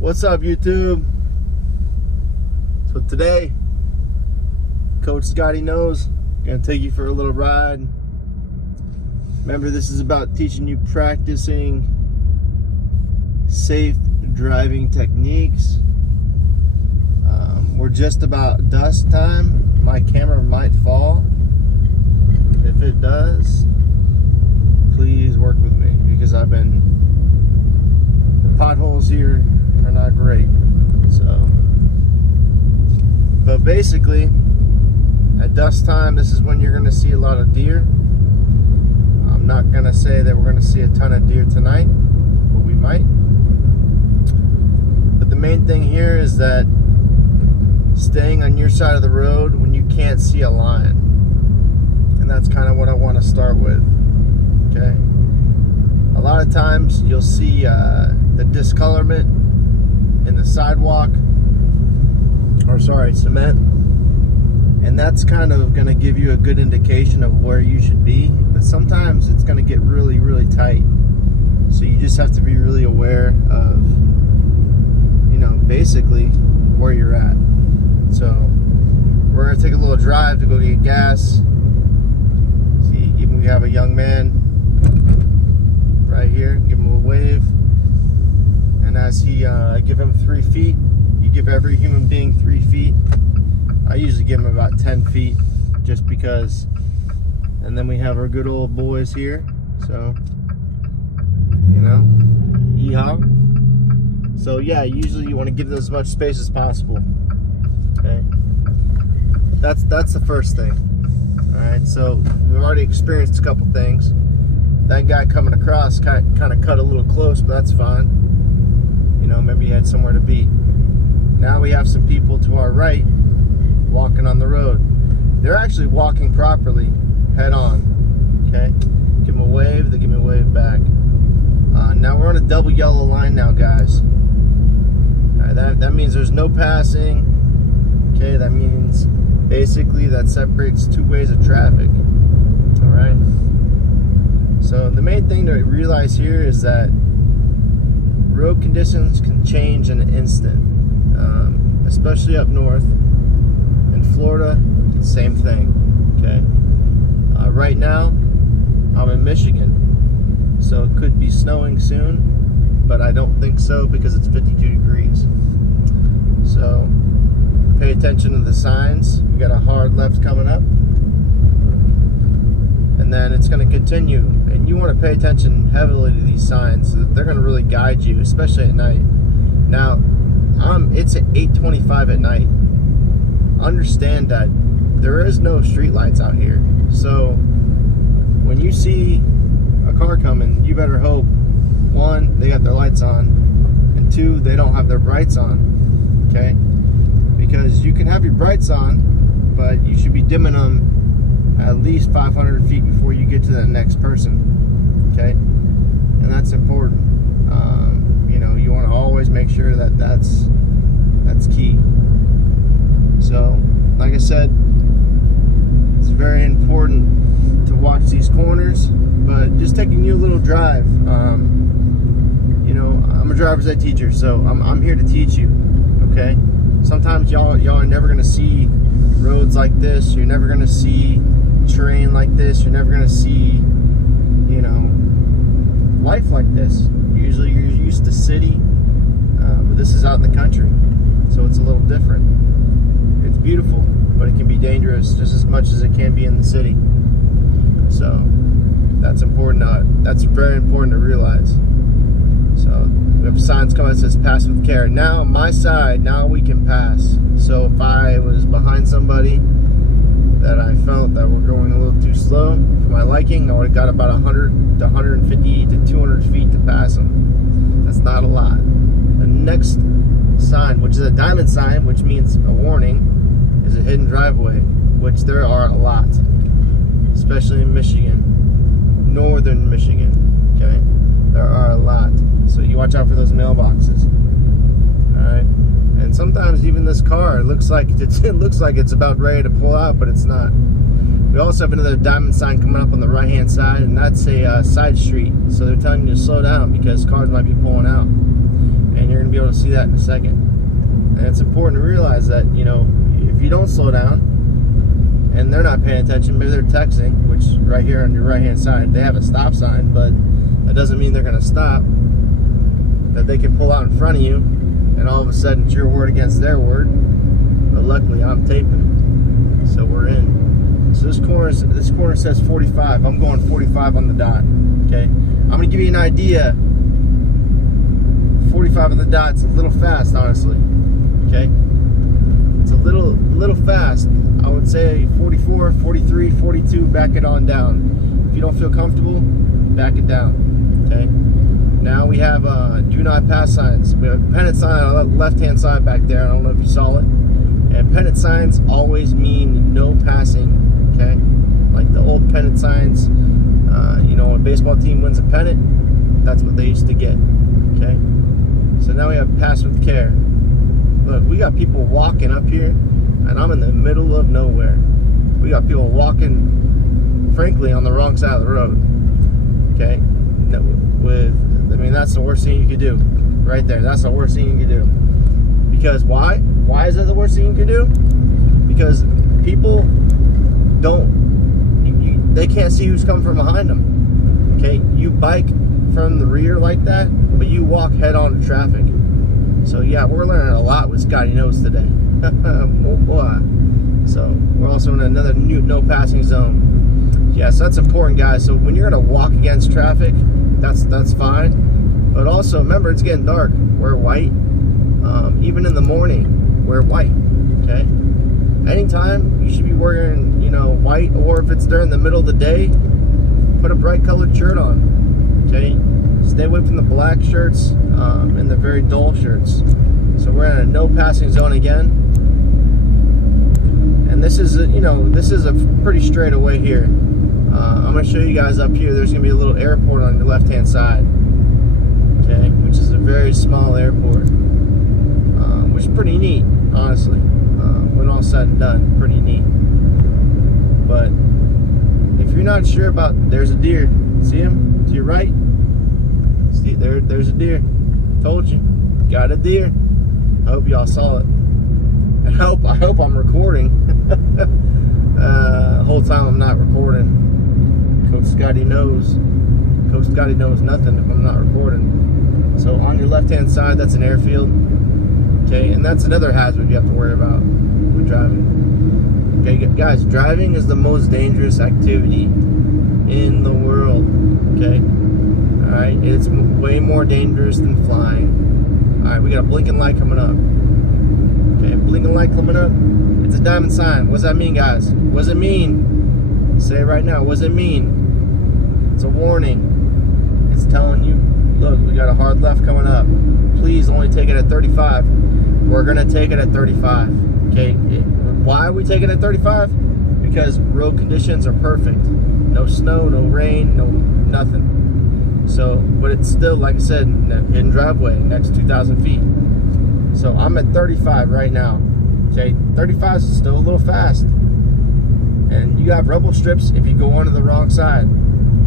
What's up, YouTube? So today, Coach Scotty Knows, gonna take you for a little ride. Remember, this is about teaching you practicing safe driving techniques. We're just about dusk time. My camera might fall. If it does, please work with me because the potholes here are not great. So, but basically, at dusk time, this is when you're going to see a lot of deer. I'm not going to say that we're going to see a ton of deer tonight, but we might. But the main thing here is that staying on your side of the road when you can't see a lion. And that's kind of what I want to start with. Okay? A lot of times you'll see the discolorment in the sidewalk, cement, and that's kind of going to give you a good indication of where you should be. But sometimes it's going to get really, really tight. So you just have to be really aware of, basically where you're at. So we're going to take a little drive to go get gas. See, even we have a young man right here. Give him a wave. And as I give him 3 feet, you give every human being 3 feet. I usually give him about 10 feet just because. And then we have our good old boys here. So, yeehaw. So yeah, usually you want to give them as much space as possible. Okay, that's the first thing. All right, so we've already experienced a couple things. That guy coming across kind of cut a little close, but that's fine. Maybe he had somewhere to be. Now we have some people to our right walking on the road. They're actually walking properly, head on. Okay, give them a wave, they give me a wave back. Now we're on a double yellow line now, guys. All right, that means there's no passing. Okay, that means basically that separates 2 ways of traffic. All right. So the main thing to realize here is that road conditions can change in an instant, especially up north. In Florida, same thing. Okay. Right now, I'm in Michigan, so it could be snowing soon, but I don't think so because it's 52 degrees. So pay attention to the signs. We got a hard left coming up, and then it's going to continue. And you want to pay attention heavily to these signs. They're going to really guide you, especially at night. Now, it's at 8:25 at night. Understand that there is no street lights out here. So when you see a car coming, you better hope, 1, they got their lights on, and 2, they don't have their brights on. Okay? Because you can have your brights on, but you should be dimming them at least 500 feet before you get to the next person. Okay? And that's important. You want to always make sure that that's key. So, like I said, it's very important to watch these corners, but just taking you a little drive. I'm a driver's ed teacher, so I'm here to teach you. Okay? Sometimes y'all are never gonna see roads like this. You're never gonna see terrain like this. You're never gonna see, life like this. Usually you're used to city, but this is out in the country, so it's a little different. It's beautiful, but it can be dangerous just as much as it can be in the city. So that's important. That's very important to realize. So we have signs coming that says "Pass with care." Now my side, now we can pass. So if I was behind somebody that I felt that were going a little too slow for my liking, I would have got about 100 to 150 to 200 feet to pass them. That's not a lot. The next sign, which is a diamond sign, which means a warning, is a hidden driveway, which there are a lot, especially in Michigan, northern Michigan. Okay, there are a lot. So you watch out for those mailboxes. All right. And sometimes even this car, it looks like it's about ready to pull out, but it's not. We also have another diamond sign coming up on the right-hand side, and that's a side street. So they're telling you to slow down because cars might be pulling out. And you're going to be able to see see that in a second. And it's important to realize that, you know, if you don't slow down and they're not paying attention, maybe they're texting, which right here on your right hand side, they have a stop sign, but that doesn't mean they're going to stop. That they can pull out in front of you and all of a sudden it's your word against their word. But luckily I'm taping, so we're in. So this corner says 45. I'm going 45 on the dot. Okay, I'm going to give you an idea. 45 on the dot's a little fast, honestly. Okay, it's a little fast. I would say 44, 43, 42. Back it on down. If you don't feel comfortable, back it down. Okay. Now we have do not pass signs. We have a pennant sign on the left-hand side back there. I don't know if you saw it. And pennant signs always mean no passing. Okay, like the old pennant signs. You know, when a baseball team wins a pennant, that's what they used to get. Okay. So now we have pass with care. Look, we got people walking up here, and I'm in the middle of nowhere. We got people walking, frankly, on the wrong side of the road. Okay, I mean, that's the worst thing you could do, right there. That's the worst thing you could do. Because why? Why is that the worst thing you could do? Because people they can't see who's coming from behind them. Okay, you bike from the rear like that, but you walk head on to traffic. So yeah, we're learning a lot with Scotty Knows today. Oh boy. So we're also in another new no passing zone. Yeah, so that's important, guys. So when you're gonna walk against traffic, that's fine. But also remember, it's getting dark. Wear white. Even in the morning, wear white. Okay. Anytime you should be wearing, you know, white, or if it's during the middle of the day, put a bright colored shirt on. Okay. Stay away from the black shirts and the very dull shirts. So we're in a no passing zone again. And this is a pretty straight away here. I'm going to show you guys up here. There's going to be a little airport on your left hand side. Okay, which is a very small airport. Which is pretty neat, honestly. When all said and done, pretty neat. But if you're not sure about, there's a deer. See him to your right? See, there's a deer. Told you, got a deer. I hope y'all saw it. I hope I'm recording. The whole time I'm not recording. Coach Scotty knows. Coach Scotty knows nothing if I'm not recording. So on your left-hand side, that's an airfield. Okay, and that's another hazard you have to worry about when driving. Okay, guys, driving is the most dangerous activity in the world. Okay. Alright, it's way more dangerous than flying. Alright, we got a blinking light coming up. Okay, blinking light coming up. It's a diamond sign. What does that mean, guys? What does it mean? Say it right now. What does it mean? It's a warning. It's telling you, look, we got a hard left coming up. Please only take it at 35. We're going to take it at 35. Okay, why are we taking it at 35? Because road conditions are perfect. No snow, no rain, no nothing. So, but it's still, like I said, hidden driveway, next 2,000 feet. So I'm at 35 right now. Okay, 35 is still a little fast. And you got rubble strips if you go onto the wrong side.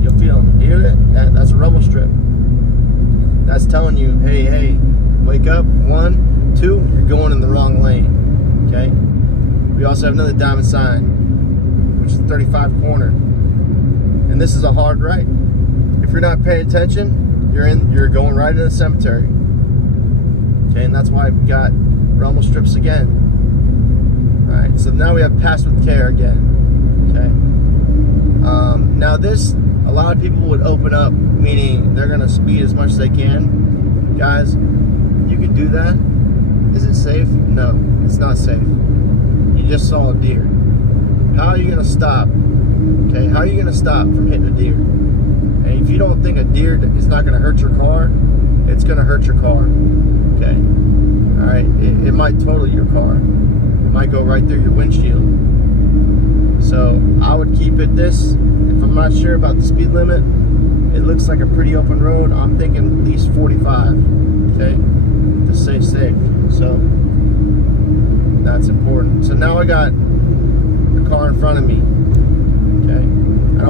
You'll feel them. Hear it? That's a rubble strip. That's telling you, hey, wake up. 1, 2, you're going in the wrong lane. Okay. We also have another diamond sign, which is 35 corner. And this is a hard right. If you're not paying attention, you're going right into the cemetery. Okay, and that's why we got rumble strips again. Alright, so now we have pass with care again. Okay. Now this, a lot of people would open up, meaning they're gonna speed as much as they can. Guys, you can do that. Is it safe? No, it's not safe. You just saw a deer. How are you gonna stop? Okay, how are you gonna stop from hitting a deer? And if you don't think a deer is not gonna hurt your car, it's gonna hurt your car. Okay. Alright, it might total your car. It might go right through your windshield. So I would keep it this. If I'm not sure about the speed limit, it looks like a pretty open road. I'm thinking at least 45. Okay, to stay safe. So that's important. So now I got the car in front of me. Okay, I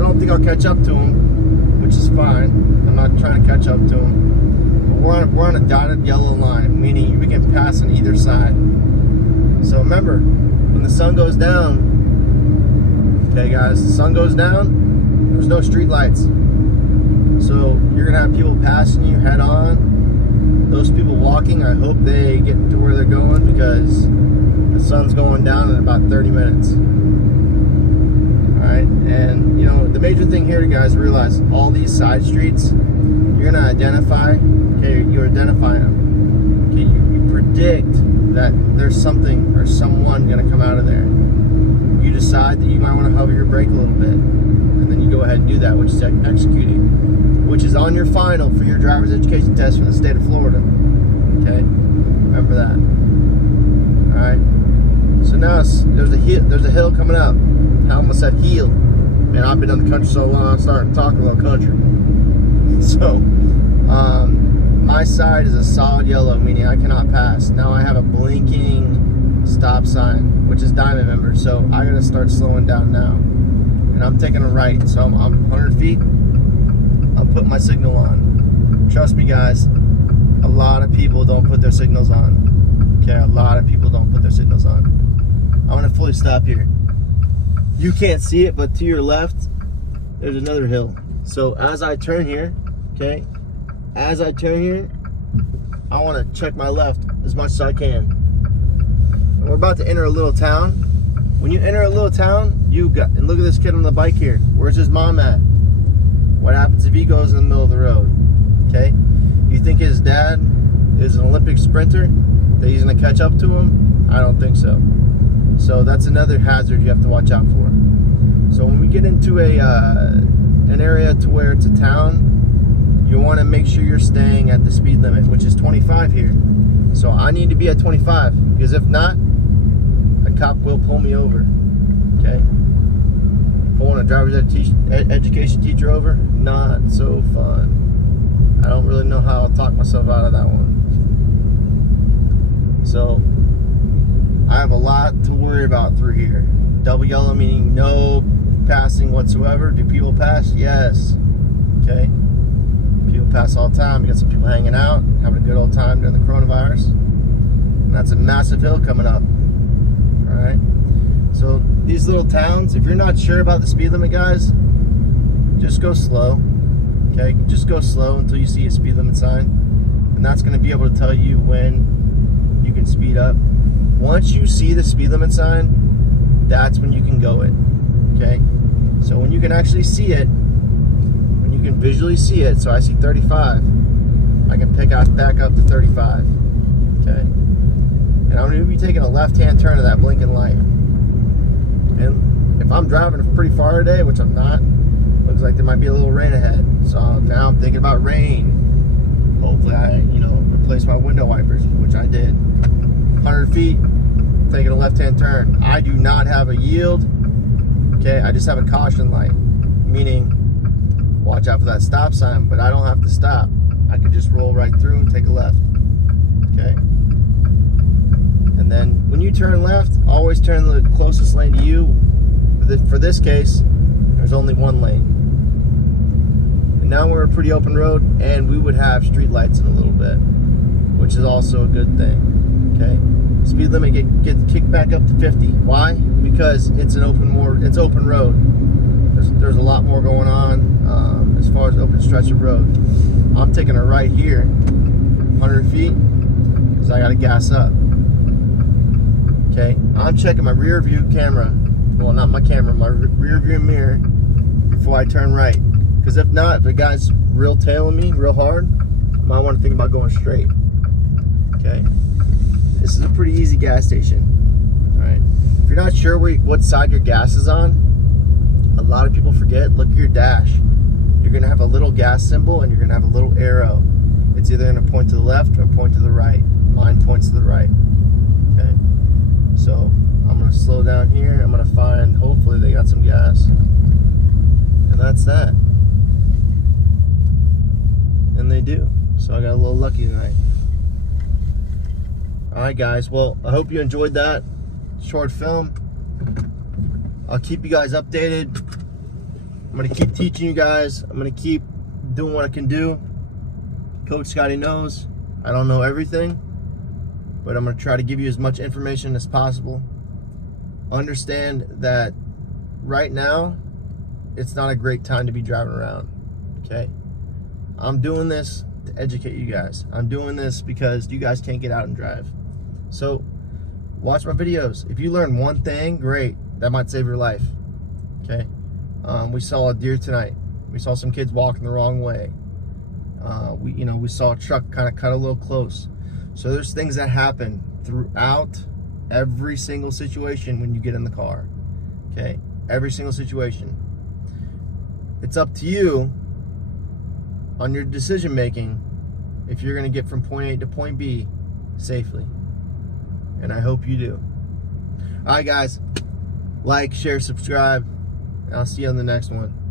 don't think I'll catch up to him, which is fine. I'm not trying to catch up to him. We're on a dotted yellow line, meaning we can pass on either side. So remember, when the sun goes down, okay guys, the sun goes down, there's no street lights. So you're gonna have people passing you head on. Those people walking, I hope they get to where they're going, because the sun's going down in about 30 minutes. Alright, and you know, the major thing here, guys, realize all these side streets, you're gonna identify, okay, you identify them. Okay, you predict that there's something or someone gonna come out of there. You decide that you might want to hover your brake a little bit, and then you go ahead and do that, which is executing, which is on your final for your driver's education test for the state of Florida. Okay, remember that. All right. So now there's a hill coming up. I almost said heel. Man, I've been in the country so long, I'm starting to talk a little country. So, my side is a solid yellow, meaning I cannot pass. Now I have a blinking stop sign, which is diamond member. So I gotta start slowing down now. And I'm taking a right, so I'm 100 feet. I'm putting my signal on. Trust me, guys, a lot of people don't put their signals on. Okay, a lot of people don't put their signals on. I'm gonna fully stop here. You can't see it, but to your left, there's another hill. So as I turn here, okay, as I turn here, I wanna check my left as much as I can. And we're about to enter a little town. When you enter a little town, and look at this kid on the bike here. Where's his mom at? What happens if he goes in the middle of the road? Okay? You think his dad is an Olympic sprinter, that he's gonna catch up to him? I don't think so. So that's another hazard you have to watch out for. So when we get into an area to where it's a town, you want to make sure you're staying at the speed limit, which is 25 here. So I need to be at 25, because if not, a cop will pull me over. Okay? Pulling a driver's education teacher over, not so fun. I don't really know how I'll talk myself out of that one. So I have a lot to worry about through here. Double yellow meaning no passing whatsoever. Do people pass? Yes. Okay. People pass all the time. You got some people hanging out, having a good old time during the coronavirus. And that's a massive hill coming up. Alright. So these little towns, if you're not sure about the speed limit, guys, just go slow. Okay? Just go slow until you see a speed limit sign. And that's going to be able to tell you when you can speed up. Once you see the speed limit sign, that's when you can go it. Okay? So when you can actually see it, when you can visually see it, so I see 35, I can pick out back up to 35. Okay? And I'm going to be taking a left-hand turn of that blinking light. And if I'm driving pretty far today, which I'm not, looks like there might be a little rain ahead. So now I'm thinking about rain. Hopefully I, replace my window wipers, which I did. 100 feet, taking a left-hand turn. I do not have a yield. Okay, I just have a caution light, meaning watch out for that stop sign, but I don't have to stop. I can just roll right through and take a left. Okay. And then when you turn left, always turn the closest lane to you. For this case, there's only one lane. And now we're a pretty open road, and we would have street lights in a little bit, which is also a good thing. Okay, speed limit gets kicked back up to 50. Why? Because it's it's open road. There's a lot more going on as far as open stretch of road. I'm taking a right here, 100 feet, because I got to gas up. Okay, I'm checking my rear view camera. Well, not my camera, my rear view mirror before I turn right. Because if not, if the guy's real tailing me real hard, I might want to think about going straight. Okay. This is a pretty easy gas station. Alright. If you're not sure what side your gas is on, a lot of people forget, look at your dash. You're going to have a little gas symbol and you're going to have a little arrow. It's either going to point to the left or point to the right. Mine points to the right. Okay. So I'm going to slow down here. I'm going to find, hopefully they got some gas. And that's that. And they do. So I got a little lucky tonight. Alright guys, well, I hope you enjoyed that short film. I'll keep you guys updated. I'm going to keep teaching you guys. I'm going to keep doing what I can do. Coach Scotty knows I don't know everything, but I'm going to try to give you as much information as possible. Understand that right now, it's not a great time to be driving around, okay? I'm doing this to educate you guys. I'm doing this because you guys can't get out and drive. So, watch my videos. If you learn one thing, great. That might save your life, okay? We saw a deer tonight. We saw some kids walking the wrong way. We saw a truck kind of cut a little close. So there's things that happen throughout every single situation when you get in the car, okay? Every single situation. It's up to you on your decision making if you're going to get from point A to point B safely. And I hope you do. All right, guys. Like, share, subscribe. And I'll see you on the next one.